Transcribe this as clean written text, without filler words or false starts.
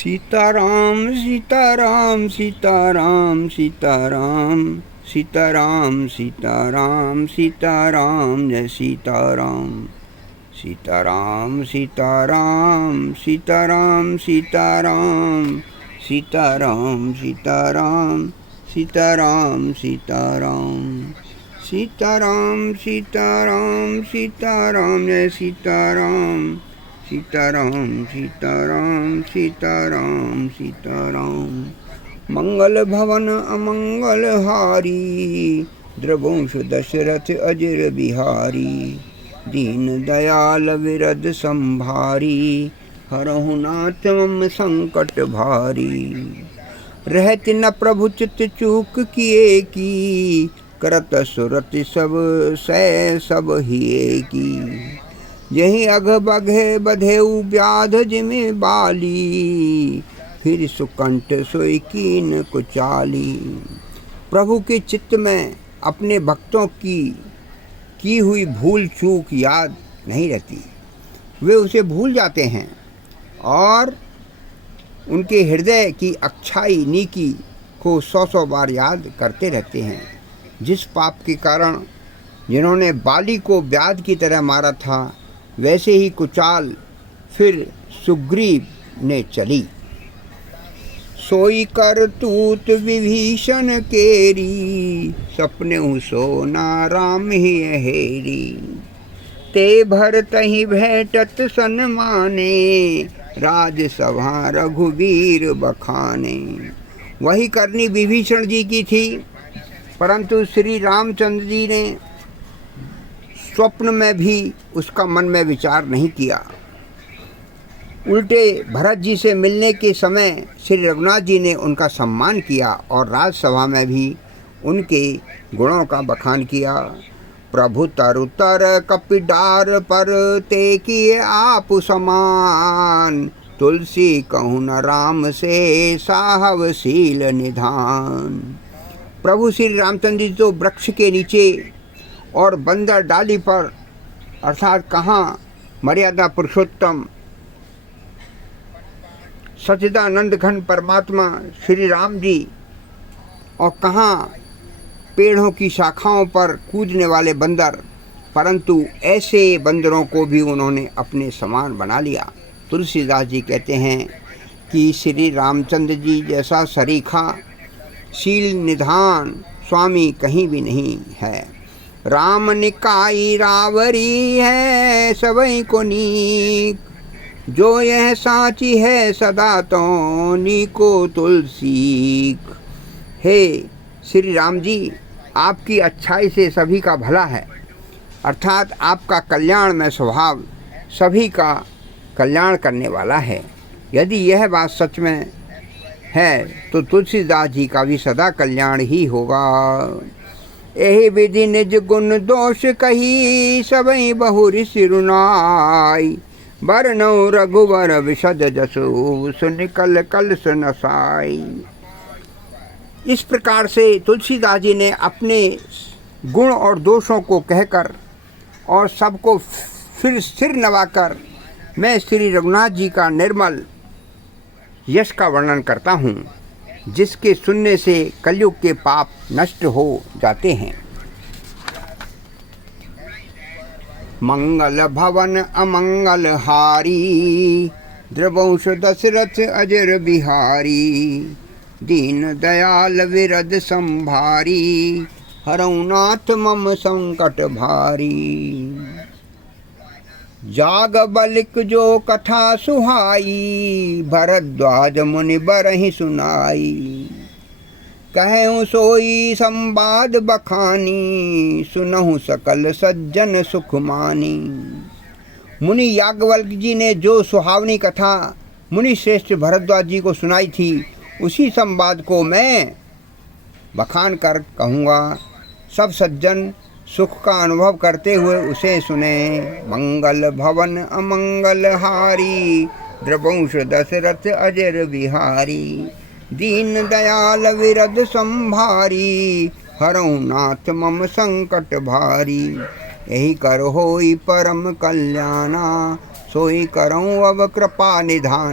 सीताराम सीताराम सीताराम सीताराम सीताराम सीताराम सीताराम जय सीताराम सीताराम सीताराम सीताराम सीताराम सीताराम सीताराम सीताराम सीताराम सीताराम सीताराम सीताराम जय सीताराम सीताराम सीताराम सीताराम सीताराम। मंगल भवन अमंगल हारी द्रवंश दशरथ अजर बिहारी दीन दयाल विरद संभारी हरहु नाथ मम संकट भारी। रहत न प्रभु चित चूक किए की करत सुरत सब सै सब हिए की। यही अघ बघे बधेऊ व्याध जिमे बाली फिर सुकंठ सोई कीन कुचाली। प्रभु के चित्त में अपने भक्तों की हुई भूल चूक याद नहीं रहती, वे उसे भूल जाते हैं और उनके हृदय की अच्छाई नीकी को 100 बार याद करते रहते हैं। जिस पाप के कारण जिन्होंने बाली को व्याध की तरह मारा था, वैसे ही कुचाल फिर सुग्रीव ने चली। सोई कर तूत विभीषण केरी सपने सोना राम ही हेरी। ते भर तही भेटत सन्माने राजसभा रघुवीर बखाने। वही करनी विभीषण जी की थी, परंतु श्री रामचंद्र जी ने स्वप्न में भी उसका मन में विचार नहीं किया। उल्टे भरत जी से मिलने के समय श्री रघुनाथ जी ने उनका सम्मान किया और राजसभा में भी उनके गुणों का बखान किया। प्रभु तरु तर कपिडार पर ते किए आप समान तुलसी कहूँ न राम से साहवशील निधान। प्रभु श्री रामचंद्र जी तो वृक्ष के नीचे और बंदर डाली पर अर्थात कहाँ मर्यादा पुरुषोत्तम सच्चिदानंद घन परमात्मा श्री राम जी और कहाँ पेड़ों की शाखाओं पर कूदने वाले बंदर, परंतु ऐसे बंदरों को भी उन्होंने अपने समान बना लिया। तुलसीदास जी कहते हैं कि श्री रामचंद्र जी जैसा सरीखा शील निधान स्वामी कहीं भी नहीं है। राम निकाई रावरी है सबई को नीक जो यह साची है सदा तो नीको तुलसी। हे श्री राम जी, आपकी अच्छाई से सभी का भला है, अर्थात आपका कल्याण में स्वभाव सभी का कल्याण करने वाला है। यदि यह बात सच में है तो तुलसीदास जी का भी सदा कल्याण ही होगा। यही विधि निज गुण दोष कही सबई बहुरी सिरुनाई बरनौ रघुवर विशद जसु सुनिकल कल सुनसाई। इस प्रकार से तुलसीदास जी ने अपने गुण और दोषों को कहकर और सबको फिर सिर नवाकर मैं श्री रघुनाथ जी का निर्मल यश का वर्णन करता हूँ, जिसके सुनने से कलयुग के पाप नष्ट हो जाते हैं। मंगल भवन अमंगल हारी द्रवंश दशरथ अजर बिहारी दीन दयाल विरद संभारी हरहु नाथ मम संकट भारी। जाग बलिक जो कथा सुहाई भरद्वाज मुनि बरहि सुनाई। कहूँ सोई संवाद बखानी सुनहु सकल सज्जन सुख मानी। मुनि याज्ञवल्क्य जी ने जो सुहावनी कथा मुनि श्रेष्ठ भरद्वाज जी को सुनाई थी, उसी संवाद को मैं बखान कर कहूँगा। सब सज्जन सुख का अनुभव करते हुए उसे सुने। मंगल भवन अमंगल हारी द्रवंश दशरथ अजर बिहारी दीन दयाल विरद संभारी हरहु नाथ मम संकट भारी। यही कर होई परम कल्याणा सोई करऊँ अब कृपा निधान।